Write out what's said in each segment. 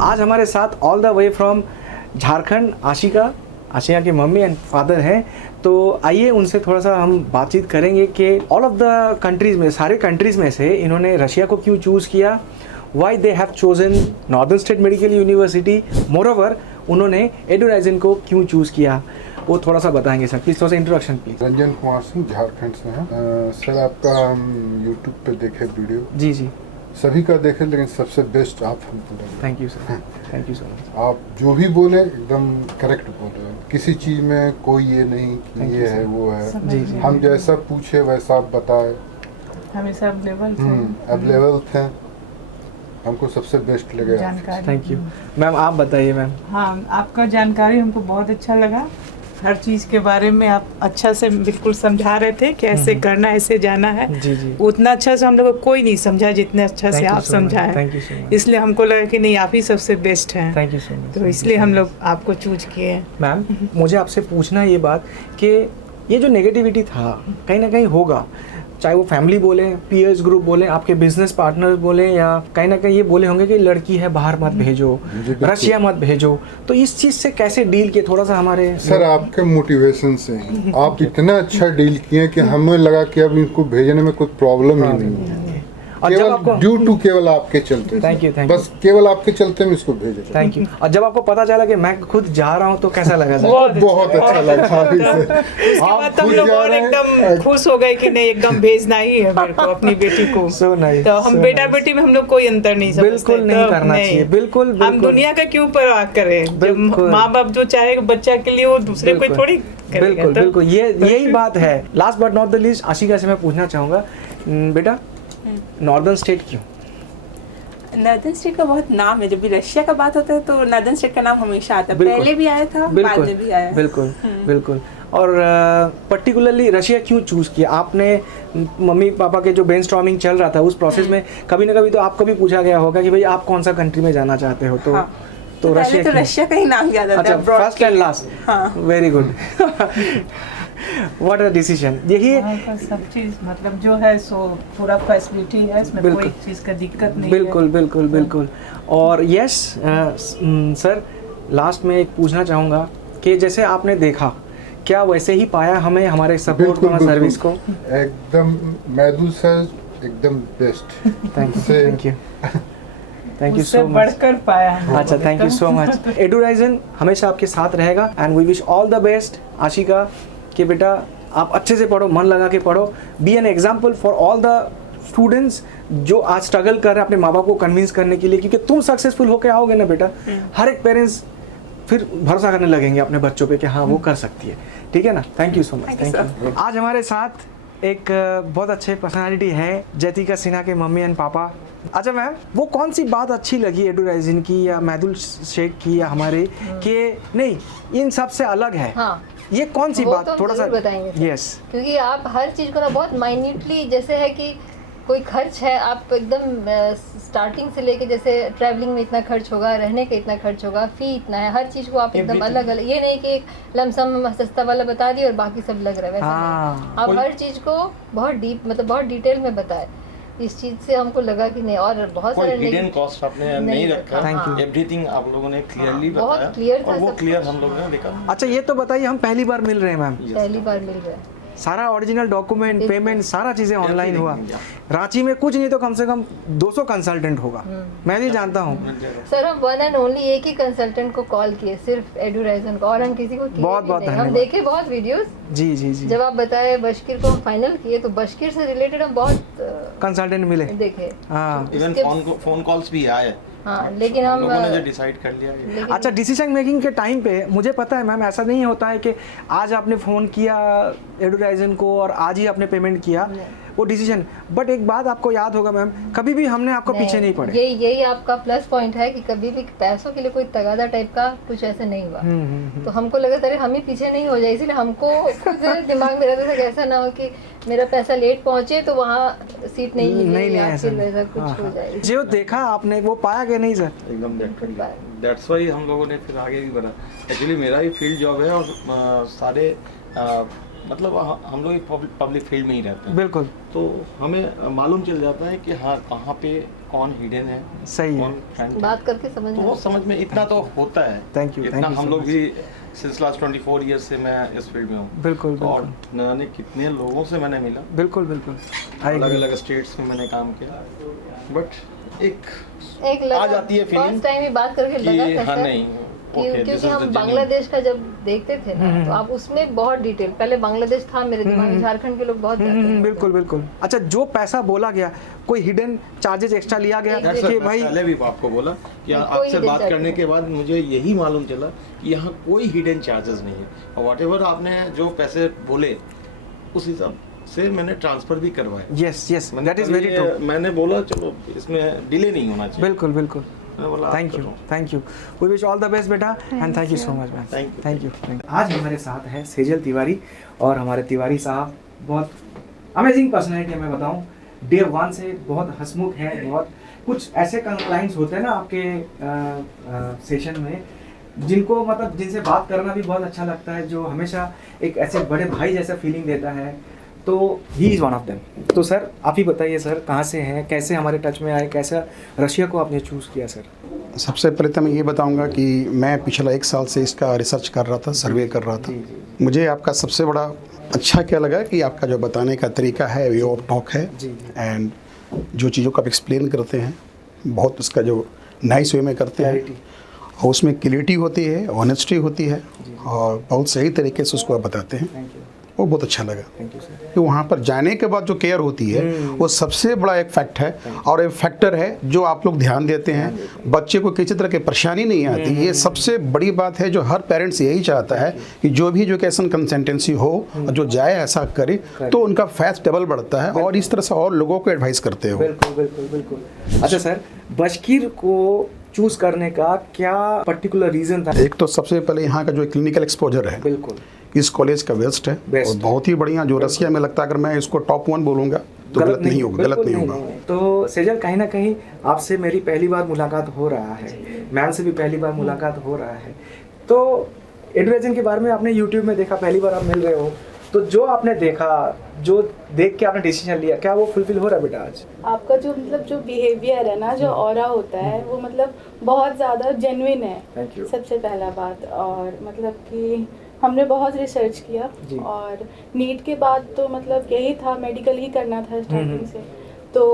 आज हमारे साथ all the way from Jharkhand Ashika के मम्मी एंड फादर हैं। तो आइए उनसे थोड़ा सा हम बातचीत करेंगे कि ऑल ऑफ द कंट्रीज़ में, सारे कंट्रीज़ में से इन्होंने रशिया को क्यों चूज़ किया, why they have chosen northern state medical university, moreover उन्होंने एडुराइजन को क्यों चूज़ किया, वो थोड़ा सा बताएंगे सर। प्लीज़ थोड़ा सा इंट्रोडक्शन प्लीज़। रंजन कुमार सिंह झारखंड से हैं। सर आपका हम यूट्यूब पे देखे वीडियो, जी जी, सभी का देखे, लेकिन सबसे बेस्ट आप हमको लगे। Thank you sir, thank you so much. आप जो भी बोले एकदम करेक्ट बोले, किसी चीज़ में कोई ये नहीं कि ये है वो है। जी जी, हम जैसा पूछे वैसा आप बताए, हमेशा अवेलेबल थे, हमको सबसे बेस्ट लगे। जानकारी। Thank you ma'am. आप बताइए मैम। हाँ, आपका जानकारी हमको बहुत अच्छा लगा। हर चीज़ के बारे में आप अच्छा से बिल्कुल समझा रहे थे कि ऐसे करना, ऐसे जाना है। जी जी, उतना अच्छा से हम लोग को कोई नहीं समझा जितने अच्छा से आप समझाए। Thank you so much. इसलिए हमको लगा कि नहीं, आप ही सबसे बेस्ट हैं। Thank you so much. तो इसलिए हम लोग आपको चूज किए हैं। मैम मुझे आपसे पूछना है ये बात कि ये जो नेगेटिविटी था कहीं ना कहीं होगा, चाहे वो फैमिली बोले, पीयर्स ग्रुप बोले, आपके बिजनेस पार्टनर्स बोले, या कहीं ना कहीं ये बोले होंगे कि लड़की है बाहर मत भेजो, रशिया मत भेजो। तो इस चीज़ से कैसे डील किए, थोड़ा सा हमारे। सर आपके मोटिवेशन से ही आप इतना अच्छा डील किए कि हमें लगा कि अब इनको भेजने में कोई प्रॉब्लम ही नहीं है। और जब आपको ड्यू टू केवल आपके चलते, थैंक यू बस केवल आपके चलते हम इसको भेजे। Thank you. और जब आपको पता चला कि मैं खुद जा रहा हूँ तो कैसा लगा सर? बहुत अच्छा लगा। उसके बाद तो हम लोग और एकदम खुश हो गए कि नहीं, एकदम भेजना ही है मेरे को अपनी बेटी को। So nice. तो हम बेटा बेटी में हम लोग कोई अंतर नहीं समझते। बिल्कुल नहीं करना चाहिए, बिल्कुल हम बिल्कुल। दुनिया का क्यों परवाह करें, जब माँ बाप जो चाहेगा बच्चा के लिए वो दूसरे कोई थोड़ी करेगा। बिल्कुल तो बिल्कुल, यही बात है। Last but not the least, Ashika से मैं पूछना चाहूँगा, बेटा नॉर्दर्न स्टेट क्यों? नॉर्दर्न स्टेट का बहुत नाम है। जब भी रशिया का बात होता है तो नॉर्दर्न स्टेट का नाम हमेशा आता है। पहले भी आया था, बाद में भी आया। बिल्कुल बिल्कुल। और पर्टिकुलरली रशिया क्यों चूज़ किया आपने? मम्मी पापा के जो ब्रेनस्टॉर्मिंग चल रहा था उस प्रोसेस में कभी ना कभी तो आपको भी पूछा गया होगा कि भाई आप कौन सा कंट्री में जाना चाहते हो, तो हाँ। तो पहले तो रशिया का ही नाम याद आता अच्छा, है। First and last. हाँ। Very good. What a decision. देखिए वहाँ का सब चीज मतलब जो है सो पूरा फैसिलिटी है, इसमें कोई चीज का दिक्कत नहीं बिल्कुल है। बिल्कुल बिल्कुल। और यस सर, लास्ट में एक पूछना चाहूँगा कि जैसे आपने देखा, क्या वैसे ही पाया हमें हमारे सपोर्ट को, सर्विस को? एकदम मैदू सर, एकदम best. Thank you thank you उससे सो मच। बढ़कर पाया हम। अच्छा, थैंक यू सो मच। एडुराइजन हमेशा आपके साथ रहेगा and we wish all the best Ashika कि बेटा आप अच्छे से पढ़ो, मन लगा के पढ़ो, be an example for all the students जो आज स्ट्रगल कर रहे हैं अपने माँ बाप को कन्विंस करने के लिए, क्योंकि तुम सक्सेसफुल होके आओगे ना बेटा, हर एक पेरेंट्स फिर भरोसा करने लगेंगे अपने बच्चों पे कि हाँ वो कर सकती है। ठीक है ना? Thank you so much. Thank you. आज हमारे साथ एक बहुत अच्छे पर्सनालिटी है, जतिका सिन्हा के मम्मी एंड पापा। अच्छा मैम, वो कौन सी बात अच्छी लगी एडुराइजन की या मैदुल शेख की या हमारे, कि नहीं इन सब से अलग है? हाँ, ये कौन सी बात, तो थोड़ा सा बताएंगे सर। यस। क्योंकि आप हर चीज़ को ना बहुत माइन्यूटली, जैसे है कि कोई खर्च है, आप एकदम स्टार्टिंग से लेके, जैसे ट्रैवलिंग में इतना खर्च होगा, रहने का इतना खर्च होगा, फी इतना है, हर चीज़ को आप एकदम अलग अलग, ये नहीं कि एक लमसम सस्ता वाला बता दिया और बाकी सब लग रहा है, वैसा नहीं। आप हर चीज़ को बहुत डीप, मतलब बहुत डिटेल में बताए। इस चीज से हमको लगा कि नहीं, और बहुत सारे हिडन कॉस्ट आपने नहीं रखा। Thank you. एवरीथिंग आप लोगों ने क्लियरली बहुत बताया, क्लियर था और वो सब क्लियर कुछ। हम लोगों ने देखा। अच्छा, ये तो बताइए, हम पहली बार मिल रहे हैं मैम, पहली बार मिल रहा है, सारा ओरिजिनल डॉक्यूमेंट, पेमेंट, सारा चीज़ें ऑनलाइन हुआ। Everything, रांची में कुछ नहीं तो कम से कम 200 कंसल्टेंट होगा, मैं भी जानता हूँ। सर हम वन एंड ओनली एक ही कंसल्टेंट को कॉल किए, सिर्फ एडुराइजन को, और हम किसी को किए बहुत भी बहुत नहीं। हम धन्यवाद। देखे बहुत वीडियोस, जी जी जी, जब आप बताए बशकीर को हम फाइनल किए तो बशकीर से रिलेटेड हम बहुत कंसल्टेंट मिले। देखे। हाँ। इवन उसके- फोन कॉल्स भी आए, हाँ, लेकिन हम हम लोगों ने जो डिसाइड कर लिया कि लेकिन अच्छा, डिसीजन मेकिंग के टाइम पे मुझे पता है मैम, ऐसा नहीं होता है कि आज आपने फ़ोन किया एडुराइजन को और आज ही आपने पेमेंट किया, वो डिसीजन। बट एक बात आपको याद होगा मैम, कभी भी हमने आपको पीछे नहीं पड़े। यही आपका प्लस पॉइंट है कि कभी भी पैसों के लिए कोई तगादा टाइप का कुछ ऐसे नहीं हुआ। तो हमको लगा था हम ही पीछे नहीं हो जाए, इसीलिए हमको खुद दिमाग में रहता था कि ऐसा ना हो कि मेरा पैसा लेट पहुंचे तो वहाँ सीट नहीं मिले या ऐसा फिर नहीं। वैसा कुछ हाँ, हो जाए। जो देखा आपने वो पाया कि नहीं सर? एकदम दैट्स वाई हम लोगों ने फिर आगे भी बढ़ा। एक्चुअली मेरा ही फील्ड जॉब है और सारे मतलब हम लोग एक पब्लिक फील्ड में ही रहते हैं, बिल्कुल तो हमें मालूम चल जाता है कि हाँ कहाँ पे कौन हिडन है, सही है। कौन फ्रेंड है। बात करके समझ तो में वो आता समझ में इतना तो होता है। Thank you, इतना thank you हम so लोग much. भी सिंस लास्ट 24 ईयर से मैं इस फील्ड में हूँ। बिल्कुल और बिल्कुल न जाने कितने लोगों से मैंने मिला, बिल्कुल बिल्कुल आई अलग एग्री। अलग स्टेट्स में मैंने काम किया, बट एक आ जाती है feeling फर्स्ट टाइम ही बात करके लगा कि था हाँ सर नहीं कि okay, this क्योंकि is the हम genuine. बांग्लादेश का जब देखते थे ना तो आप उसमें बहुत डिटेल, पहले बांग्लादेश था मेरे दिमाग में, झारखंड के लोग बहुत जाते हैं। बिल्कुल बिल्कुल। अच्छा, जो पैसा बोला गया, कोई हिडन चार्जेज एक्स्ट्रा लिया गया That's That's कि what भाई? मैं पहले भी आपको बोला कि कोई आपसे hidden बात charges करने नहीं। के बाद मुझे यही मालूम चला कि यहाँ कोई हिडन चार्जेस नहीं है, और व्हाटएवर आपने जो पैसे बोले उस हिसाब से मैंने ट्रांसफर भी करवाए। यस यस, मैंने दैट इज वेरी कभी, ट्रू। मैंने बोला चलो इसमें डिले नहीं होना चाहिए। बिल्कुल बिल्कुल। मैंने बोला, थैंक आप यू करो। Thank you, we wish all the best बेटा and thank you so much ma'am. Thank you. Thank you. आज हमारे साथ है सेजल तिवारी, और हमारे तिवारी साहब बहुत अमेजिंग पर्सनैलिटी, मैं बताऊं डे वन से बहुत हंसमुख है। बहुत कुछ ऐसे क्लाइंट्स होते हैं ना आपके सेशन में जिनको मतलब जिनसे बात करना भी बहुत अच्छा लगता है, जो हमेशा एक ऐसे बड़े भाई जैसा फीलिंग देता है, तो he is one of them. तो सर आप ही बताइए सर, कहाँ से हैं, कैसे हमारे टच में आए, कैसा रशिया को आपने चूज़ किया सर? सबसे पहले तो मैं ये बताऊंगा कि मैं पिछला 1 साल से इसका रिसर्च कर रहा था, सर्वे कर रहा था। मुझे आपका सबसे बड़ा अच्छा क्या लगा कि आपका जो बताने का तरीका है, वे ऑफ टॉक है, एंड जो चीज़ों को आप एक्सप्लेन करते हैं बहुत उसका जो नाइस वे में करते हैं, और उसमें क्लियरिटी होती है, ऑनेस्टी होती है, और बहुत सही तरीके से उसको आप बताते हैं। थैंक यू वो बहुत अच्छा लगा थैंक यू सर। कि वहाँ पर जाने के बाद जो केयर होती है वो सबसे बड़ा एक फैक्ट है, और एक फैक्टर है जो आप लोग ध्यान देते हैं। बच्चे को किसी तरह की परेशानी नहीं आती, ये सबसे बड़ी बात है जो हर पेरेंट्स यही चाहता है कि जो भी एजुकेशन कंसल्टेंसी हो और जो जाए ऐसा करे तो उनका फैस्ट डबल बढ़ता है, और इस तरह से और लोगों को एडवाइस करते हो। बिल्कुल बिल्कुल बिल्कुल। अच्छा सर, बशकीर को चूज करने का क्या पर्टिकुलर रीजन था? एक तो सबसे पहले यहाँ का जो क्लिनिकल एक्सपोजर है बिल्कुल इस कॉलेज का बेस्ट है, और बहुत ही बढ़िया, जो रसिया में लगता है। अगर मैं इसको टॉप 1 बोलूँगा तो गलत नहीं होगा, गलत नहीं होगा। तो सेजल, कहीं ना कहीं आपसे मेरी पहली बार मुलाकात हो रहा है, मैम से भी पहली बार मुलाकात हो रहा है, तो एडुराइजन के बारे में आपने यूट्यूब में देखा, पहली बार आप मिल रहे हो, तो जो आपने देखा, जो देख के आपने डिसीजन लिया, क्या वो फुलफिल हो रहा है बेटा आज? आपका जो मतलब जो बिहेवियर है ना, जो ऑरा होता है, वो मतलब बहुत ज़्यादा जेन्युइन है। Thank you. सबसे पहला बात, और मतलब कि हमने बहुत रिसर्च किया, और नीट के बाद तो मतलब यही था, मेडिकल ही करना था स्टार्टिंग से, तो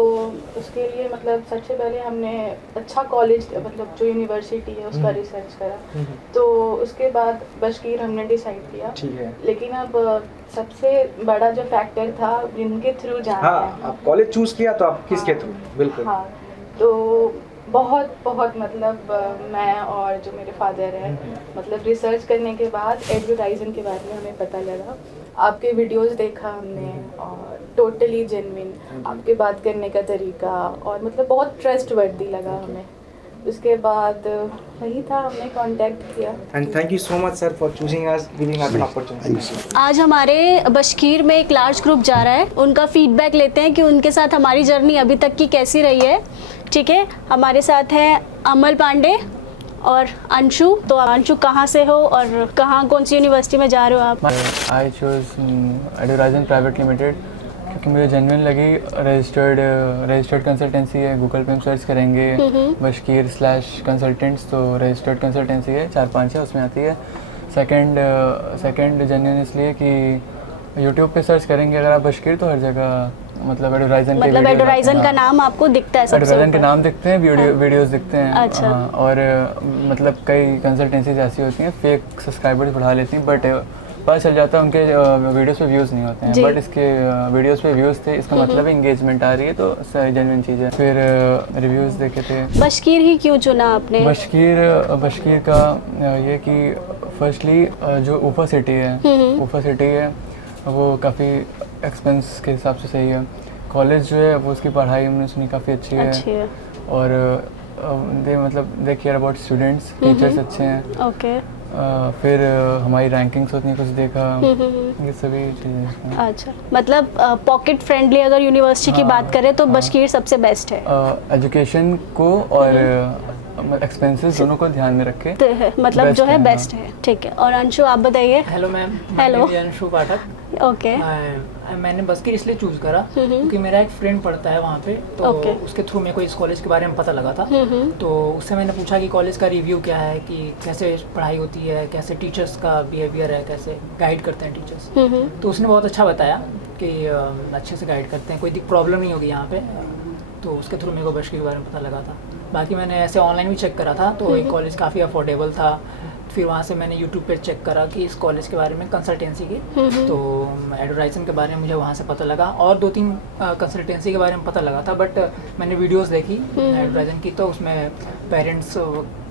उसके लिए मतलब सबसे पहले हमने अच्छा कॉलेज, मतलब जो यूनिवर्सिटी है उसका रिसर्च करा, तो उसके बाद बशकीर हमने डिसाइड किया। ठीक है। लेकिन अब सबसे बड़ा जो फैक्टर था जिनके थ्रू जाना हाँ, है, आप कॉलेज चूज किया तो आप किसके थ्रू? बिल्कुल। हाँ, तो बहुत बहुत मतलब मैं और जो मेरे फादर हैं, मतलब रिसर्च करने के बाद एडवर्टाइजिंग के बारे में हमें पता लगा, आपके वीडियोस देखा हमने, और टोटली जेन्युइन आपके बात करने का तरीका, और मतलब बहुत ट्रस्टवर्दी लगा हमें। उसके बाद वही था, हमने कांटेक्ट किया। And thank you so much sir for choosing us, giving us an opportunity. आज हमारे बशकीर में एक लार्ज ग्रुप जा रहा है, उनका फीडबैक लेते हैं कि उनके साथ हमारी जर्नी अभी तक की कैसी रही है। ठीक है, हमारे साथ हैं अमल पांडे और अंशु। तो अंशु कहाँ से हो और कहाँ, कौन सी यूनिवर्सिटी में जा रहे हो आप? I choose Edurizon private limited क्योंकि मुझे जेन्युइन लगी। रजिस्टर्ड कंसल्टेंसी है, गूगल पे हम सर्च करेंगे बशकीर /कंसल्टेंट्स, तो रजिस्टर्ड कंसल्टेंसी है, 4-5 है, उसमें आती है। सेकंड जेन्युइन इसलिए कि यूट्यूब पे सर्च करेंगे अगर आप बशकीर तो हर जगह मतलब एडुराइजन के मतलब एडुराइजन का नाम आपको दिखता है सबसे एडुराइजन के ऊपर? नाम दिखते हैं, वीडियोस दिखते हैं। अच्छा। और मतलब कई कंसल्टेंसीज ऐसी होती हैं फेक सब्सक्राइबर्स बढ़ा लेती हैं, बट पता चल जाता है उनके वीडियोस पे व्यूज़ नहीं होते हैं, बट इसके वीडियोस पे व्यूज़ थे, इसका मतलब एंगेजमेंट आ रही है, तो जेन्युइन चीज़ है। फिर रिव्यूज़ देखे थे। बशकीर ही क्यों चुना आपने? बशकीर का ये कि फर्स्टली जो ऊपर सिटी है वो काफ़ी एक्सपेंस के हिसाब से सही है। कॉलेज जो है वो उसकी पढ़ाई हमने सुनी काफ़ी अच्छी है। और they care about students, teachers अच्छे हैं। ओके। फिर हमारी रैंकिंग्स होती हैं, कुछ देखा, ये सभी चीज़ें। अच्छा, मतलब पॉकेट फ्रेंडली अगर यूनिवर्सिटी की बात करें तो बशकीर सबसे बेस्ट है एजुकेशन को और एक्सपेंसेस दोनों को ध्यान में रखे, मतलब जो है बेस्ट है। ठीक है, और अंशु आप बताइए। हेलो मैम, हेलो अंशु पाठक। ओके मैंने बस्कीर इसलिए चूज़ करा क्योंकि मेरा एक फ्रेंड पढ़ता है वहाँ पे, तो उसके थ्रू मेरे को इस कॉलेज के बारे में पता लगा था। तो उससे मैंने पूछा कि कॉलेज का रिव्यू क्या है, कि कैसे पढ़ाई होती है, कैसे टीचर्स का बिहेवियर है, कैसे गाइड करते हैं टीचर्स। तो उसने बहुत अच्छा बताया कि अच्छे से गाइड करते हैं, कोई प्रॉब्लम नहीं होगी यहाँ पे। तो उसके थ्रू मेरे को बस्कीर के बारे में पता लगा था। बाकी मैंने ऐसे ऑनलाइन भी चेक करा था, तो एक कॉलेज काफ़ी अफोर्डेबल था। फिर वहाँ से मैंने यूट्यूब पे चेक करा कि इस कॉलेज के बारे में, कंसल्टेंसी की, तो एडवर्टाइजिंग के बारे में मुझे वहाँ से पता लगा, और 2-3 कंसल्टेंसी के बारे में पता लगा था। बट मैंने वीडियोस देखी एडवर्टाइजिंग की, तो उसमें पेरेंट्स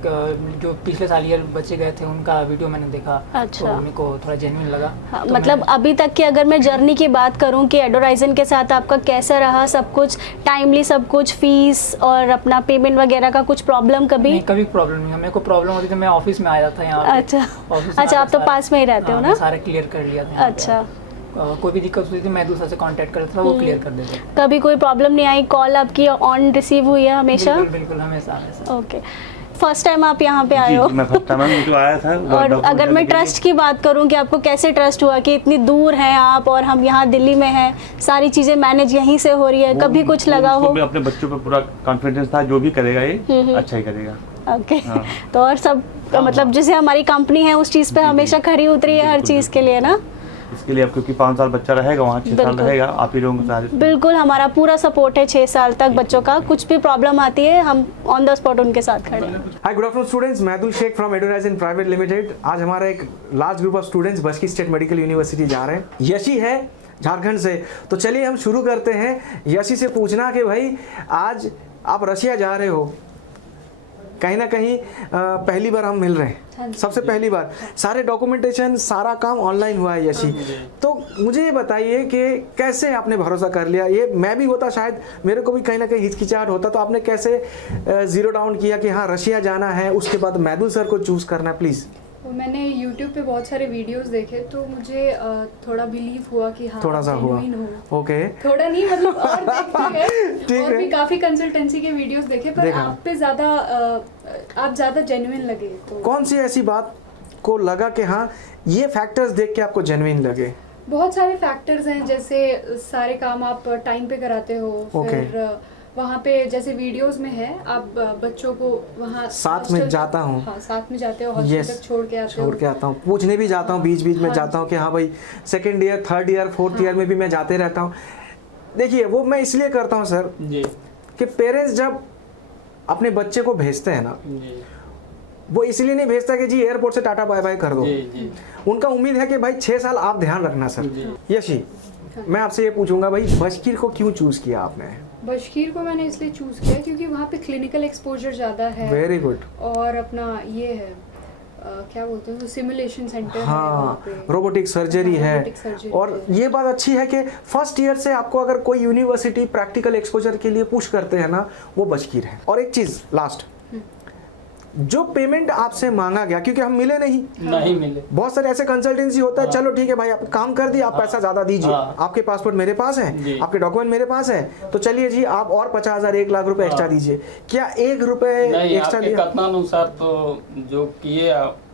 जो पिछले साल ईयर बच्चे गए थे उनका वीडियो मैंने देखा। अच्छा। तो मेरे को थोड़ा जेन्युइन लगा। हाँ, तो मतलब अभी तक की अगर मैं जर्नी की बात करूं कि एडवर्टाइजन के साथ आपका कैसा रहा, सब कुछ टाइमली, सब कुछ फीस और अपना पेमेंट वगैरह का कुछ प्रॉब्लम कभी? नहीं, कभी प्रॉब्लम नहीं है। मेरे को प्रॉब्लम होती थी, मैं ऑफिस में आया था यहाँ। अच्छा, आप तो पास में ही रहते हो ना? सारे क्लियर कर लिया था। अच्छा, कोई भी दिक्कत होती थी मैं दूसरा से कांटेक्ट करता था, वो क्लियर कर देते। कभी कोई प्रॉब्लम नहीं आई? कॉल आपकी ऑन रिसीव हुई है हमेशा? बिल्कुल हमेशा। ओके, फर्स्ट टाइम आप यहाँ पे आए हो? मैं फर्स्ट टाइम मुझे आया था। और अगर मैं ट्रस्ट की बात करूँ कि आपको कैसे ट्रस्ट हुआ कि इतनी दूर हैं आप और हम यहाँ दिल्ली में हैं, सारी चीज़ें मैनेज यहीं से हो रही है, कभी कुछ लगा हो? मैं अपने बच्चों पे पूरा कॉन्फिडेंस था, जो भी करेगा ये अच्छा ही करेगा। ओके, तो और सब मतलब जैसे हमारी कंपनी है उस चीज़ पे हमेशा खरी उतरी है हर चीज़ के लिए ना? इसके लिए अब क्योंकि 5 साल बच्चा रहेगा वहाँ, 6 साल रहेगा, आप ही लोगों के साथ। बिल्कुल, हमारा पूरा सपोर्ट है 6 साल तक बच्चों का। कुछ भी प्रॉब्लम आती है हम ऑन द स्पॉट उनके साथ खड़े हैं। Hi, good afternoon students, Maidul Shaikh from Edorizon private limited. आज हमारा एक large group of students Bashkir state medical university जा रहे हैं। यशी है झारखंड से। तो चलिए हम शुरू करते हैं यशी से पूछना कि भाई आज आप रशिया जा रहे हो, कहीं ना कहीं पहली बार हम मिल रहे हैं, सबसे पहली बार। सारे डॉक्यूमेंटेशन, सारा काम ऑनलाइन हुआ है यशी। तो मुझे ये बताइए कि कैसे आपने भरोसा कर लिया? ये मैं भी होता शायद मेरे को भी कहीं ना कहीं हिचकिचाहट होता, तो आपने कैसे जीरो डाउन किया कि हाँ रशिया जाना है, उसके बाद मैदुल सर को चूज़ करना है? प्लीज़। मैंने YouTube पे बहुत सारे वीडियोस देखे, तो मुझे थोड़ा बिलीव हुआ कि हाँ थोड़ा सा हुआ। ओके, थोड़ा नहीं मतलब और देखते गए ठीक और है। भी काफ़ी कंसल्टेंसी के वीडियोस देखे, पर आप पे ज़्यादा आप ज़्यादा जेन्युइन लगे। तो कौन सी ऐसी बात को लगा कि हाँ ये फैक्टर्स देख के आपको जेन्युइन लगे? बहुत सारे फैक्टर्स हैं, जैसे सारे काम आप टाइम पे कराते हो, फिर वहाँ पे जैसे वीडियोस में है आप बच्चों को वहाँ साथ में जाता हूँ। हाँ, साथ में जाते हो, हॉस्टल तक छोड़ के आते हो। पूछने भी जाता हूँ, बीच बीच में जाता हूँ कि हाँ भाई second year, third year, fourth year में भी मैं जाते रहता हूँ। देखिए वो मैं इसलिए करता हूँ सर कि पेरेंट्स जब अपने बच्चे को भेजते हैं ना, वो इसलिए नहीं भेजता कि जी एयरपोर्ट से टाटा बाय बाय कर दो। उनका उम्मीद है कि भाई 6 साल आप ध्यान रखना सर। यशी, मैं आपसे ये पूछूंगा भाई बस्कीर को क्यों चूज किया आपने? बस्कीर को मैंने इसलिए चूज किया क्योंकि वहाँ पे क्लिनिकल एक्सपोजर ज़्यादा है। Very good. और अपना ये है क्या बोलते हैं, सिमुलेशन सेंटर है वहाँ पे, रोबोटिक सर्जरी है। और ये बात अच्छी है कि फर्स्ट ईयर से आपको अगर कोई यूनिवर्सिटी प्रैक्टिकल एक्सपोजर के लिए पुश करते हैं ना, वो बस्कीर है। और एक चीज लास्ट, जो पेमेंट आपसे मांगा गया, क्योंकि हम मिले नहीं मिले, बहुत सारे ऐसे कंसल्टेंसी होता है, चलो ठीक है भाई आप काम कर दिए, आप पैसा ज्यादा दीजिए, आपके पासपोर्ट मेरे पास है, आपके डॉक्यूमेंट मेरे पास है, तो चलिए जी आप और 50,000 1 लाख रुपए एक्स्ट्रा दीजिए। क्या 1 रुपए एक्स्ट्रा दिया? अनुसार तो जो किए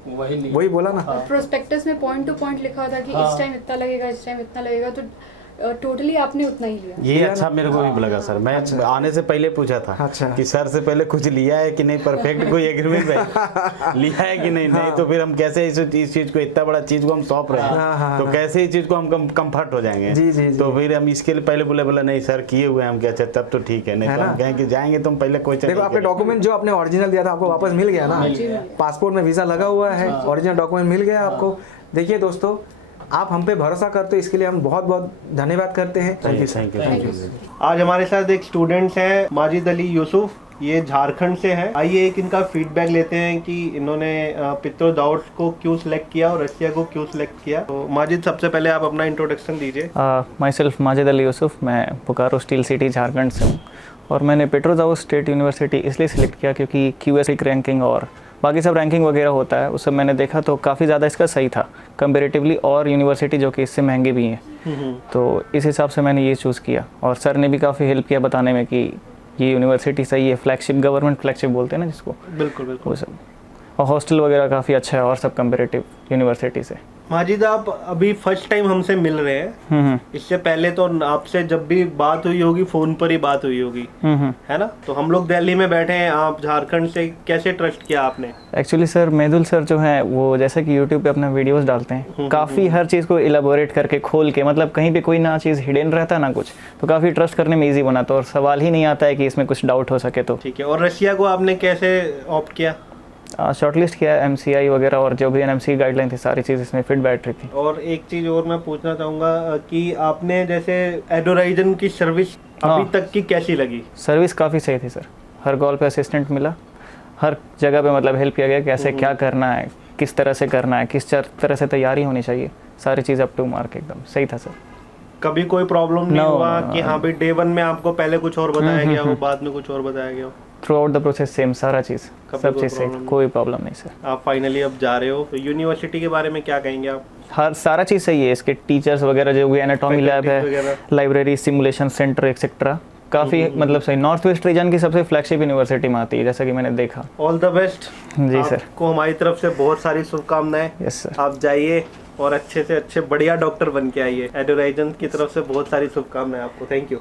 वही बोला ना। प्रोस्पेक्टस में पॉइंट टू पॉइंट लिखा था कि इस टाइम इतना लगेगा, इस टाइम इतना लगेगा, तो टोटली आपने उतना ही लिया। ये अच्छा मेरे को भी लगा सर। मैं आने से पहले पूछा था कि सर से पहले कुछ लिया है कि नहीं, परफेक्ट कोई एग्रीमेंट है लिया है कि नहीं। नहीं तो फिर हम कैसे इस चीज को, इतना बड़ा चीज को हम सौंप रहे हैं, तो कैसे इस चीज को हम कंफर्ट हो जाएंगे। तो फिर हम इसके लिए पहले बोला नहीं सर किए हुए हैं हम, क्या अच्छा तब तो ठीक है, नहीं तो हम कहें कि जाएंगे तो हम पहले कोई। देखो आपके डॉक्यूमेंट जो आपने ओरिजिनल दिया था आपको वापस मिल गया ना, पासपोर्ट में वीजा लगा हुआ है, ओरिजिनल डॉक्यूमेंट मिल गया आपको। देखिए दोस्तों, आप हम पे भरोसा करते हो, इसके लिए हम बहुत बहुत धन्यवाद करते हैं। Thank you. आज हमारे साथ एक स्टूडेंट्स हैं माजिद अली यूसुफ, ये झारखंड से हैं। आइए एक इनका फीडबैक लेते हैं कि इन्होंने पित्रो दाउड्स को क्यों सिलेक्ट किया और रशिया को क्यों सिलेक्ट किया। तो माजिद, सबसे पहले आप अपना इंट्रोडक्शन दीजिए। माई सेल्फ माजिद अली यूसुफ, मैं बोकारो स्टील सिटी झारखंड से हूँ और मैंने पेट्रोदाउस स्टेट यूनिवर्सिटी इसलिए सिलेक्ट किया क्योंकि QS रैंकिंग और बाकी सब रैंकिंग वगैरह होता है, उस सब मैंने देखा तो काफ़ी ज़्यादा इसका सही था कंपेरेटिवली और यूनिवर्सिटी जो कि इससे महंगे भी हैं। तो इस हिसाब से मैंने ये चूज़ किया और सर ने भी काफ़ी हेल्प किया बताने में कि ये यूनिवर्सिटी सही है, फ्लैगशिप, गवर्नमेंट फ्लैगशिप बोलते हैं ना जिसको, बिल्कुल बिल्कुल वो सब। और हॉस्टल वगैरह काफ़ी अच्छा है और सब कंपेरेटिव यूनिवर्सिटी से। माजिद, आप अभी फर्स्ट टाइम हमसे मिल रहे हैं। इससे पहले तो आपसे जब भी बात हुई होगी फोन पर ही बात हुई होगी, है ना? तो हम लोग दिल्ली में बैठे हैं, आप झारखंड से, कैसे ट्रस्ट किया आपने? एक्चुअली सर मेदुल सर जो है वो जैसे कि यूट्यूब पे अपना वीडियोस डालते हैं, काफ़ी हर चीज़ को इलेबोरेट करके खोल के, मतलब कहीं पे कोई ना चीज़ हिडन रहता ना कुछ, तो काफ़ी ट्रस्ट करने में ईजी बनाता है और सवाल ही नहीं आता है कि इसमें कुछ डाउट हो सके। तो ठीक है। और रशिया को आपने कैसे ऑप्ट किया? शॉर्टलिस्ट किया, MCI वगैरह और जो भी NMC गाइडलाइन थी सारी चीज़ इसमें फिट बैठ रही थी। और एक चीज़ और मैं पूछना चाहूँगा कि आपने जैसे एडोराइजन की सर्विस अभी तक की कैसी लगी? सर्विस काफ़ी सही थी सर, हर कॉल पे असिस्टेंट मिला, हर जगह पे मतलब हेल्प किया गया, कैसे क्या करना है, किस तरह से करना है, किस तरह से तैयारी होनी चाहिए, सारी चीज़ अप टू मार्क एकदम सही था सर। कभी कोई प्रॉब्लम नहीं हुआ कि हाँ भाई डे 1 में आपको पहले कुछ और बताया गया हो, बाद में कुछ और बताया गया हो? Through out the process same, सारा चीज़ सब चीज़ सही, कोई प्रॉब्लम नहीं सर। आप फाइनली अब जा रहे हो, तो यूनिवर्सिटी के बारे में क्या कहेंगे आप? हर सारा चीज़ सही है, इसके टीचर्स वगैरह जो भी, एनाटॉमी लैब है, लाइब्रेरी, सिमुलेशन सेंटर एक्सेट्रा, काफ़ी मतलब सही। नॉर्थ वेस्ट रीजन की सबसे फ्लैगशिप यूनिवर्सिटी में आती है जैसा कि मैंने देखा। All the best ji sir, आपको हमारी तरफ से बहुत सारी शुभकामनाएं। यस सर, आप जाइए और अच्छे से अच्छे बढ़िया डॉक्टर बन के आइए। एडोराइजन की तरफ से बहुत सारी शुभकामनाएं आपको। Thank you.